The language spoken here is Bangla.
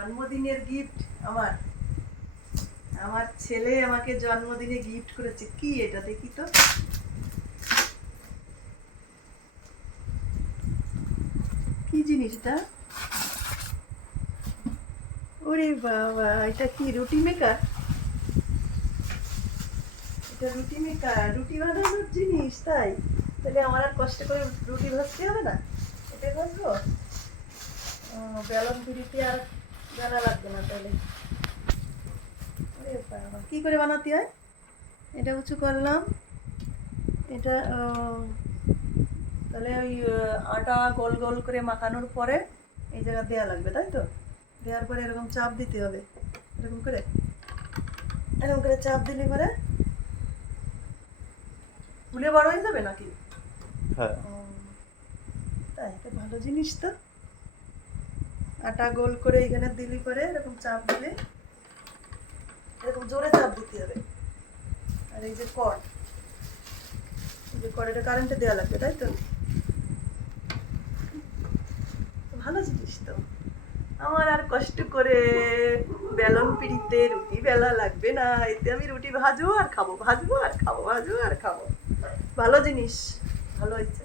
জন্মদিনের গিফট আমার আমার ছেলে আমাকে জন্মদিনে গিফট করেছে। কি এটা দেখি তো। কি জিনিস এটা? ওরে বাবা, এটা কি রুটি মেকার? এটা রুটি মেকার, রুটি বানানোর জিনিস। তাই তাহলে আমার আর কষ্ট করে রুটি ভাজতে হবে না, এটা ভাজবো। বেলন পিড়িতে আর বেলা লাগবে না তাহলে। কি করে বানাতে হয়? এটা উঁচু করলাম, এটা তাহলে ওই আটা গোল গোল করে মাখানোর পরে এই জায়গা দেওয়া লাগবে, তাই তো? দেওয়ার পরে এরকম চাপ দিতে হবে, এরকম করে চাপ দিলে পরে ফুলে বড় হয়ে যাবে নাকি? হ্যাঁ। তাই তো, ভালো জিনিস তো। আটা গোল করে এখানে দিলি পরে এরকম চাপ দিলে এরকম জোরে চাপ দিতে হবে। আর এই যে কর্ড, এটা কারেন্টে দেওয়া লাগবে, তাই তো? ভালো জিনিস তো। আমার আর কষ্ট করে বেলন পিড়িতে রুটি বেলা লাগবে না। এতে আমি রুটি ভাজবো আর খাবো, ভাজবো আর খাবো, ভাজবো আর খাবো। ভালো জিনিস, ভালো হয়েছে।